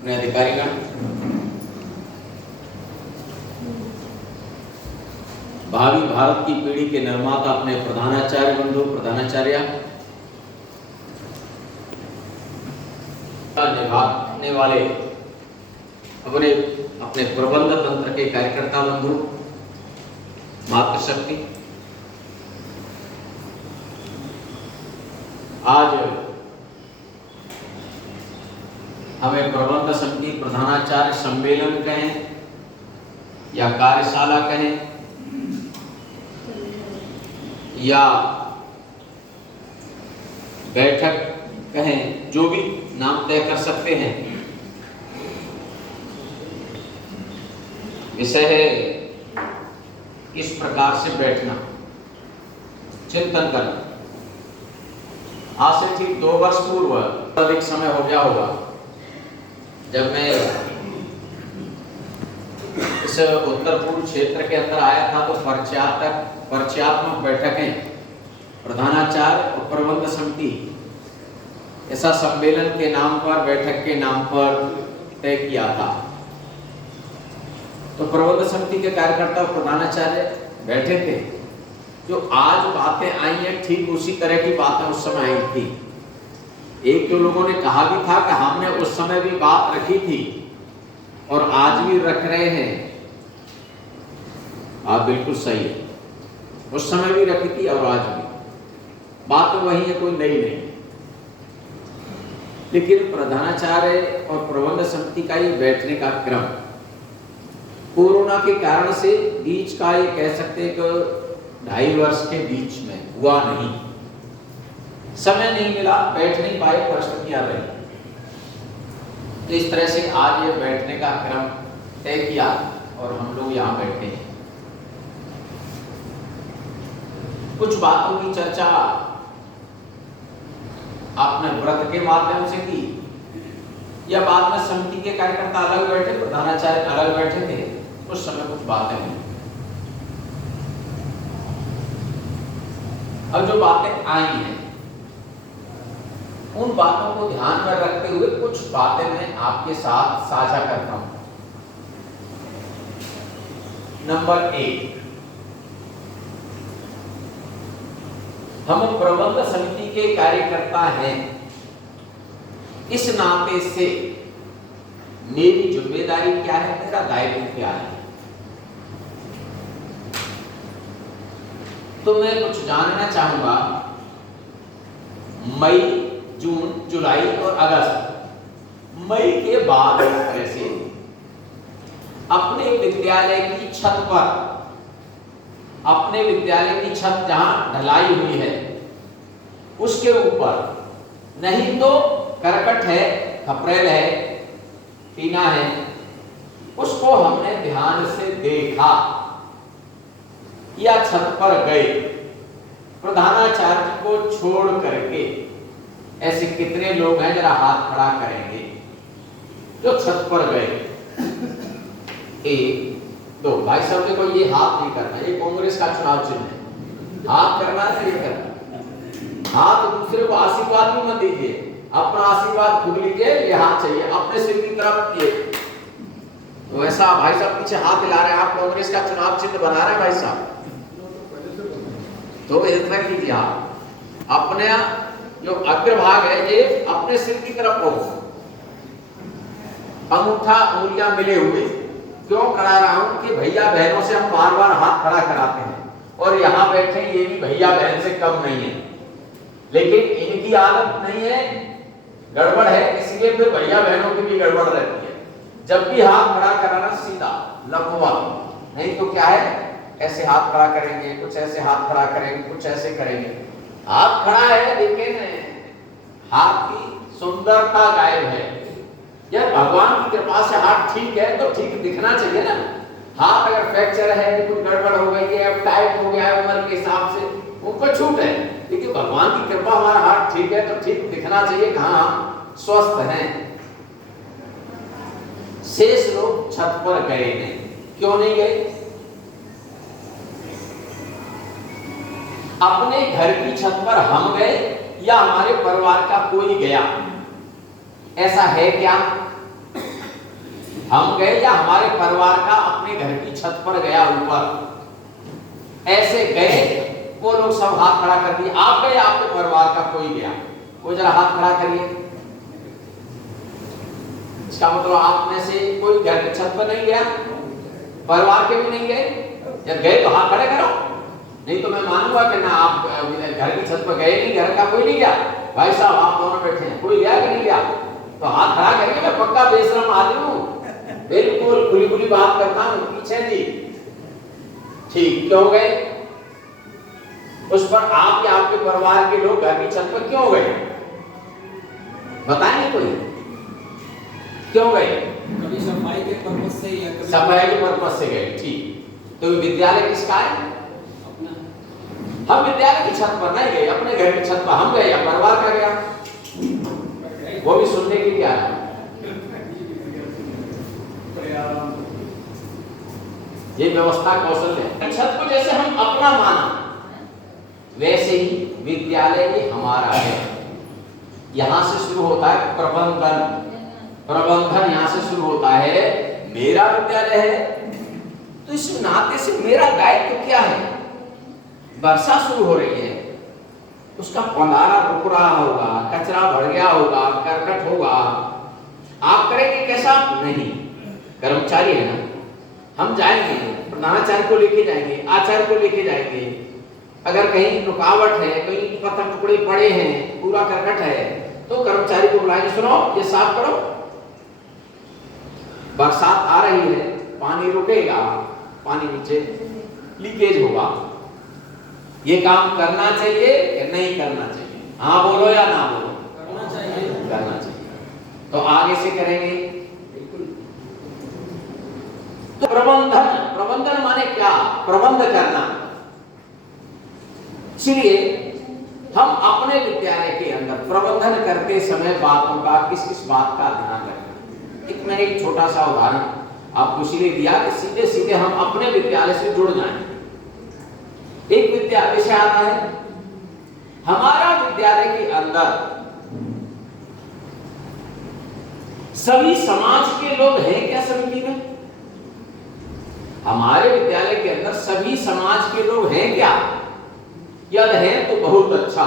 अपने अधिकारीगण, भावी भारत की पीढ़ी के निर्माता अपने प्रधानाचार्य बंधु, प्रधानाचार्य, निभाने वाले अपने अपने प्रबंध तंत्र के कार्यकर्ता बंधु, मातृशक्ति, आज हमें प्रबंध समिति प्रधानाचार्य सम्मेलन कहें या कार्यशाला कहें या बैठक कहें, जो भी नाम तय कर सकते हैं, विषय है किस प्रकार से बैठना, चिंतन करना। आज से ठीक 2 वर्ष पूर्व, अधिक समय हो गया होगा, जब मैं इस उत्तर पूर्व क्षेत्र के अंदर आया था तो परिचयात्मक बैठकें प्रधानाचार्य और प्रबंध समिति ऐसा सम्मेलन के नाम पर, बैठक के नाम पर तय किया था। तो प्रबंध समिति के कार्यकर्ता और प्रधानाचार्य बैठे थे। जो आज बातें आई हैं, ठीक उसी तरह की बातें उस समय आई थी। एक दो लोगों ने कहा भी था कि हमने उस समय भी बात रखी थी और आज भी रख रहे हैं। आप बिल्कुल सही है, उस समय भी रखी थी और आज भी बात तो वही है, कोई नई नहीं। लेकिन प्रधानाचार्य और प्रबंध समिति का ये बैठने का क्रम कोरोना के कारण से बीच का, ये कह सकते हैं कि 2.5 वर्ष के बीच में हुआ नहीं, समय नहीं मिला, बैठ नहीं पाए, परिस्थितियां रही। तो इस तरह से आज ये बैठने का क्रम तय किया और हम लोग यहाँ बैठे हैं। कुछ बातों की चर्चा आपने व्रत के माध्यम से की या बाद में समिति के कार्यकर्ता अलग बैठे, प्रधानाचार्य अलग बैठे थे, उस समय कुछ बातें हुई। अब जो बातें आई हैं, उन बातों को ध्यान में रखते हुए कुछ बातें मैं आपके साथ साझा करता हूं। नंबर 1, हम प्रबंध समिति के कार्यकर्ता हैं, इस नाते से मेरी जिम्मेदारी क्या है, मेरा दायित्व क्या है। तो मैं कुछ जानना चाहूंगा। मई, जून, जुलाई और अगस्त, मई के बाद ऐसे अपने विद्यालय की छत पर, अपने विद्यालय की छत जहां ढलाई हुई है उसके ऊपर, नहीं तो करकट है, खपरेल है, टीना है, उसको हमने ध्यान से देखा या छत पर गए प्रधानाचार्य को छोड़ करके। ऐसे कितने लोग हैं, जरा हाथ खड़ा करेंगे जो छत पर गए? 1 2 भाई साहब, देखो ये हाथ नहीं करना, ये कांग्रेस का चुनाव चिन्ह है, हाथ करना है, ये करना। हाथ दूसरे को आशीर्वाद भी मत दीजिए, अपना आशीर्वाद खुद लीजिए। ये हाथ चाहिए अपने सिर की तरफ, ये तो ऐसा भाई साहब पीछे हाथ हिला रहे हैं, आप कांग्रेस का चुनाव चिन्ह बना रहे हैं भाई साहब, तो इतना कीजिए। आप अपने जो अग्रभाग है ये अपने सिर की तरफ हो, अंगूठा उंगलियां मिले हुए। क्यों करा रहा हूं कि भैया बहनों से हम बार बार हाथ खड़ा कराते हैं और यहाँ बैठे ये भी भैया बहन से कम नहीं है, लेकिन इनकी आदत नहीं है, गड़बड़ है, इसलिए फिर भैया बहनों की भी गड़बड़ रहती है। जब भी हाथ खड़ा कराना सीधा लंबा, नहीं तो क्या है, ऐसे हाथ खड़ा करेंगे, कुछ ऐसे हाथ खड़ा करेंगे, कुछ ऐसे करेंगे। हाथ खड़ा है लेकिन हाथ की सुंदरता गायब है। यार भगवान की कृपा से हाथ ठीक है तो ठीक दिखना चाहिए ना। हाथ अगर फ्रैक्चर है, कुछ गड़बड़ हो गई है, टाइट हो गया है उम्र के हिसाब से, उनको छूट है, लेकिन भगवान की कृपा हमारा हाथ ठीक है तो ठीक दिखना चाहिए, कहाँ हम स्वस्थ हैं। शेष लोग छत पर गए नहीं, क्यों नहीं गए? अपने घर की छत पर हम गए या हमारे परिवार का कोई गया, ऐसा है क्या? हम गए या हमारे परिवार का अपने घर की छत पर गया ऊपर, ऐसे गए, वो लोग सब हाथ खड़ा कर दिए, आप गए, आपके परिवार का कोई गया, कोई जरा हाथ खड़ा करिए। इसका मतलब आप में से कोई घर की छत पर नहीं गया, परिवार के भी नहीं गए, जब गए तो हाथ खड़े करो, नहीं तो मैं मानूंगा कि ना आप घर की छत पर गए नहीं, घर का कोई नहीं गया। भाई साहब आप दोनों बैठे हैं, कोई गया कि नहीं गया, तो हाथ खड़ा करिए। मैं पक्का बेशरम आदमी हूं, बिल्कुल खुली खुली बात करता हूं, पीछे जी ठीक क्यों गए, उस पर आप या आपके परिवार के लोग घर की छत पर क्यों गए, बताएंगे कोई क्यों गए? कभी सफाई के पर्पस से या कभी सफाई के पर्पस से गए, ठीक। तो विद्यालय किसका है? अपना। हम विद्यालय की छत पर नहीं गए, अपने घर की छत पर हम गए या परिवार का गया, वो भी सुनने के लिए आया। ये व्यवस्था कौशल है। छत को जैसे हम अपना माना, वैसे ही विद्यालय भी हमारा है। यहां से शुरू होता है प्रबंधन, प्रबंधन यहां से शुरू होता है। मेरा विद्यालय है तो इस नाते से मेरा दायित्व तो क्या है? वर्षा शुरू हो रही है, उसका पंडारा रुक रहा होगा, कचरा भर गया होगा, करकट होगा, आप करेंगे कैसा? नहीं, कर्मचारी है ना, हम जाएंगे, प्रधानाचार्य को लेके जाएंगे, आचार्य को लेके जाएंगे। अगर कहीं रुकावट है, कहीं पत्थर टुकड़े पड़े हैं, पूरा करकट है, तो कर्मचारी को बुलाएंगे, सुनो ये साफ करो। बरसात आ रही है, पानी रुकेगा, पानी नीचे लीकेज होगा, ये काम करना चाहिए या नहीं करना चाहिए? हाँ बोलो या ना बोलो? करना चाहिए। करना चाहिए। तो आगे से करेंगे। तो प्रबंधन, प्रबंधन माने क्या? प्रबंध करना। इसलिए हम अपने विद्यालय के अंदर प्रबंधन करते समय बातों का किस किस बात का ध्यान रखें। एक मैंने एक छोटा सा उदाहरण आपको इसलिए दिया कि सीधे सीधे हम अपने विद्यालय से जुड़ जाएं। एक विद्यालय से आता है, हमारा विद्यालय के अंदर सभी समाज के लोग हैं क्या समिति में? हमारे विद्यालय के अंदर सभी समाज के लोग हैं क्या? यदि है तो बहुत अच्छा,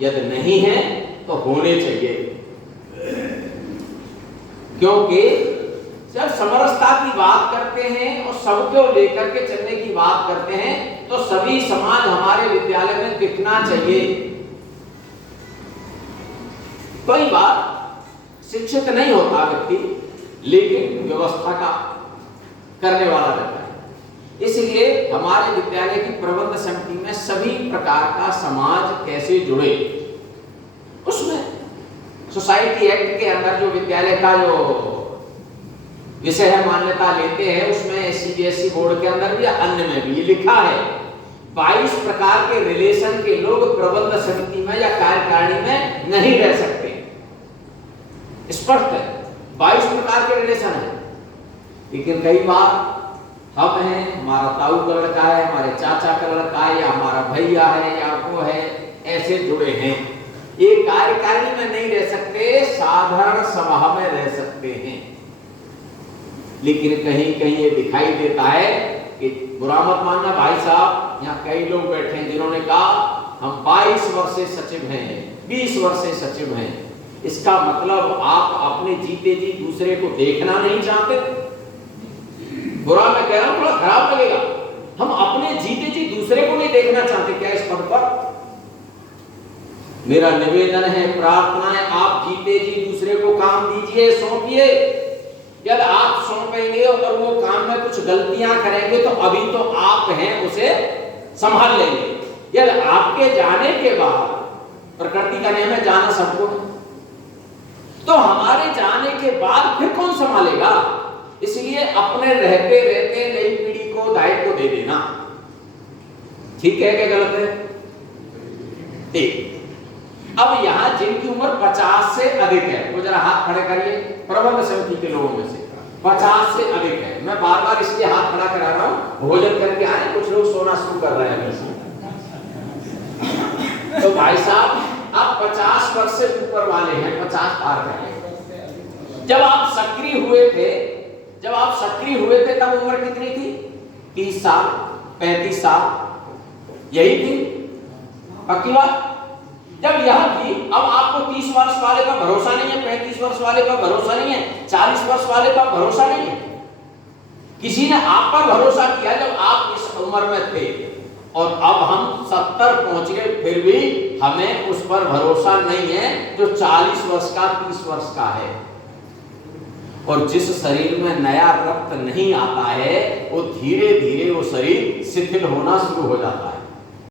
यदि नहीं है तो होने चाहिए। क्योंकि जब समरसता की बात करते हैं और सबको लेकर के चलने की बात करते हैं तो सभी समाज हमारे विद्यालय में दिखना चाहिए। कई बार शिक्षित नहीं होता व्यक्ति, लेकिन व्यवस्था का करने वाला रहता है। इसलिए हमारे विद्यालय की प्रबंध समिति में सभी प्रकार का समाज कैसे जुड़े, उसमें सोसाइटी एक्ट के अंदर जो विद्यालय का जो विषय है मान्यता लेते हैं, उसमें सीबीएसई बोर्ड के अंदर भी अन्य में भी लिखा है 22 प्रकार के रिलेशन के लोग प्रबंध समिति में या कार्यकारिणी में नहीं रह सकते। स्पष्ट है, 22 प्रकार के रिलेशन है। लेकिन कई बार हम हैं, हमारा ताऊ का लड़का है, हमारे चाचा का लड़का है, या हमारा भैया है, या वो है, ऐसे जुड़े हैं। ये कार्यकारिणी में नहीं रह सकते, साधारण सभा में रह सकते हैं। लेकिन कहीं कहीं ये दिखाई देता है कि बुरा मत मानना भाई साहब, यहाँ कई लोग बैठे हैं जिन्होंने कहा हम 22 वर्ष से सचिव हैं, 20 वर्ष से सचिव हैं। इसका मतलब आप अपने जीते जी दूसरे को देखना नहीं चाहते। बुरा मैं कह रहा हूं, थोड़ा खराब लगेगा। हम अपने जीते जी दूसरे को नहीं देखना चाहते क्या इस पद पर? मेरा निवेदन है, प्रार्थना है, आप जीते जी दूसरे को काम दीजिए, सौंपिए। यदि आप सौंपेंगे और वो काम में कुछ गलतियां करेंगे तो अभी तो आप हैं, उसे संभाल लेंगे। यदि आपके जाने के बाद, प्रकृति का नियम है जाना सबको, तो हमारे जाने के बाद फिर कौन संभालेगा? इसलिए अपने रहते रहते नई पीढ़ी को दायित्व दे देना ठीक है क्या गलत है? ठीक। अब यहां जिनकी उम्र 50 से अधिक है, वो जरा हाथ खड़े करिए, प्रबंध समिति के लोगों में से 50 से अधिक है। मैं बार बार इसलिए हाथ खड़ा करा रहा हूं, भोजन करके आए, कुछ लोग सोना शुरू कर रहे हैं। तो भाई साहब आप 50 वर्ष से ऊपर वाले हैं, 50 पार कर गए। जब आप सक्रिय हुए थे जब आप सक्रिय हुए थे तब उम्र कितनी थी? 30 साल, 35 साल, यही थी पक्की बात। जब यह थी, अब आपको 30 वर्ष वाले का भरोसा नहीं है, 35 वर्ष वाले का भरोसा नहीं है, 40 वर्ष वाले का भरोसा नहीं है। किसी ने आप पर भरोसा किया जब आप इस उम्र में थे, और अब हम 70 पहुंच गए, फिर भी हमें उस पर भरोसा नहीं है जो 40 वर्ष का, 30 वर्ष का है। और जिस शरीर में नया रक्त नहीं आता है, वो धीरे धीरे वो शरीर शिथिल होना शुरू हो जाता है।